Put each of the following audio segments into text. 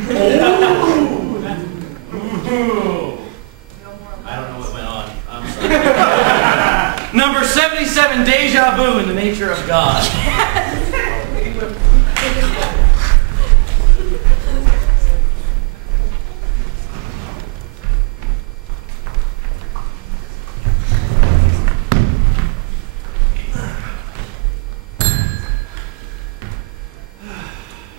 I don't know what went on. I'm sorry. Number 77, Deja-Vu in the nature of God.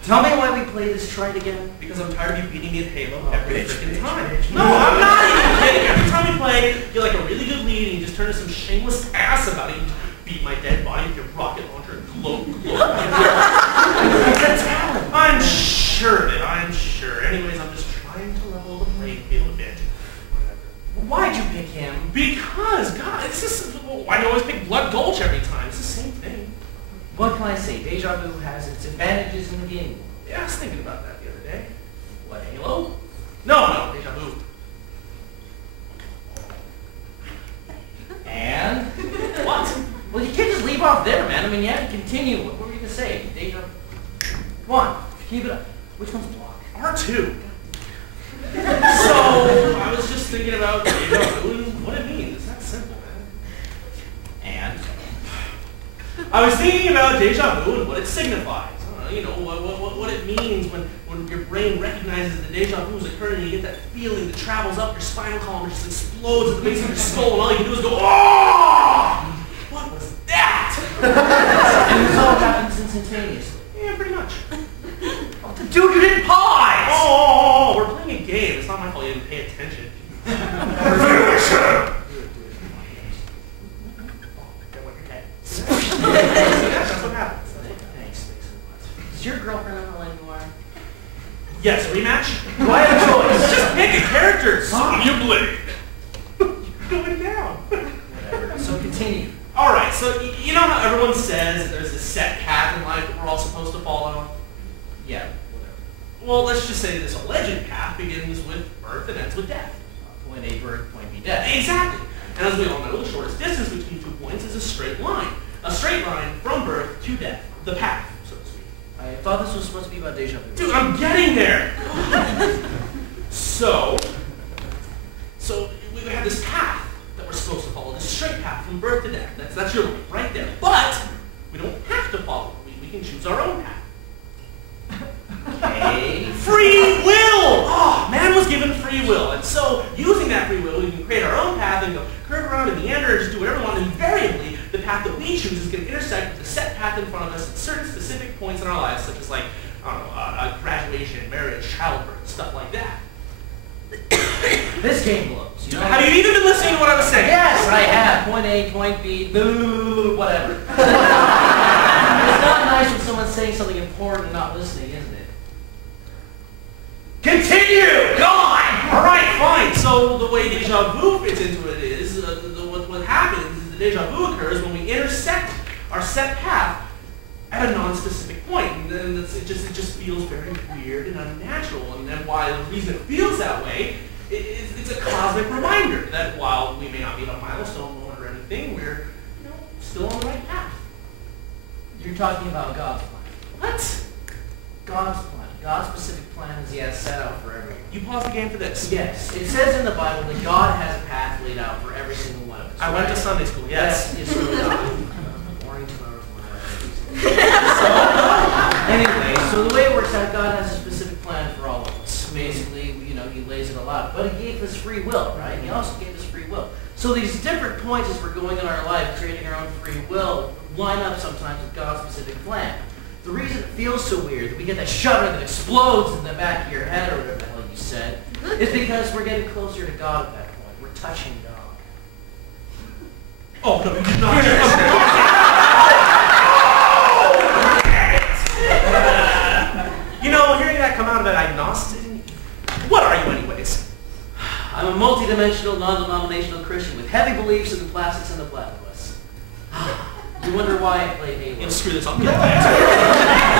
Tell me why we play this trite again. Because I'm tired of you beating me at Halo every freaking time. No, I'm not even kidding. Every time we play, you're like a really good lead and you just turn to some shameless ass about it. You beat my dead body with your rocket launcher and glow. I'm sure of it, I'm sure. Anyways, I'm just trying to level the playing field a bit. Why'd you pick him? Because, God, it's just, why do you always pick Blood Gulch every time? It's the same thing. What can I say? Deja-Vu has its advantages in the game. Yeah, I was thinking about that the other day. What, Halo? No, Deja-Vu. And? What? Well, you can't just leave off there, man. I mean, you have to continue. What were you going to say? Deja-Vu? Come on, keep it up. Which one's block? R2. So, I was just thinking about Deja-Vu and what it means. It's that simple, man. And? I was thinking about Deja-Vu and what it signifies. You know, what it means when your brain recognizes that Deja-Vu is occurring and you get that feeling that travels up your spinal column and just explodes at the base of your skull and all you can do is go, oh! What was that? And this all happens instantaneously. Yeah, pretty much. Oh, dude, you didn't pause! Oh, we're playing a game. It's not my fault you didn't pay attention. That's what happens. Thanks. Is your girlfriend on the line anymore? Yes, rematch? Do I have a choice? Just pick a character. You blade. You're going down. Whatever. So continue. Alright, so you know how everyone says that there's a set path in life that we're all supposed to follow? Yeah, whatever. Well, let's just say this alleged path begins with birth and ends with death. Point A, birth, point B, death. Exactly. And as we all know, the shortest distance between 2 points is a straight line. A straight line from birth to death. The path, so to speak. I thought this was supposed to be about Deja-Vu. Dude, I'm getting there! So we have this path that we're supposed to follow, this straight path from birth to death. That's your line, right there. But we don't have to follow it. We can choose our own path. Okay. Free will! Oh, man was given free will. And so, using that free will, we can create our own path and go curve around and meander and just do whatever we want. And invariably, the path that we choose is going to intersect with the set path in front of us at certain specific points in our lives, such as like, I don't know, graduation, marriage, childbirth, stuff like that. This game blows. You know? Have you even been listening to what I was saying? Yes, I have. Point A, point B, boo, whatever. It's not nice when someone's saying something important and not listening, isn't it? Continue! Gone! Alright, fine. So the way Deja-Vu fits into it is, what happens is the Deja-Vu occurs when we intersect our set path at a non-specific point. And then it just feels very weird and unnatural. And then why the reason it feels that way is it's a cosmic reminder that while we may not be at a milestone moment or anything, we're still on the right path. You're talking about God's plan. What? God's plan. God's specific plans He has set out for everyone. You pause the game for this. Yes. It says in the Bible that God has a path laid out for every single one of us. I went to Sunday school, yes. Yes, really not. Boring 2 hours of my life. Anyway, so the way it works out, God has a specific plan for all of us. Basically, He lays it all out. But He gave us free will, right? He also gave us free will. So these different points as we're going in our life, creating our own free will, line up sometimes with God's specific plan. The reason it feels so weird, that we get that shudder that explodes in the back of your head, or whatever the hell you said, is because we're getting closer to God at that point. We're touching God. Oh, no, you did not. Hearing that come out of that agnostic, what are you anyways? I'm a multi-dimensional, non-denominational Christian with heavy beliefs in the plastics and the platypus. You wonder why I play Halo. Screw this, I'll get that.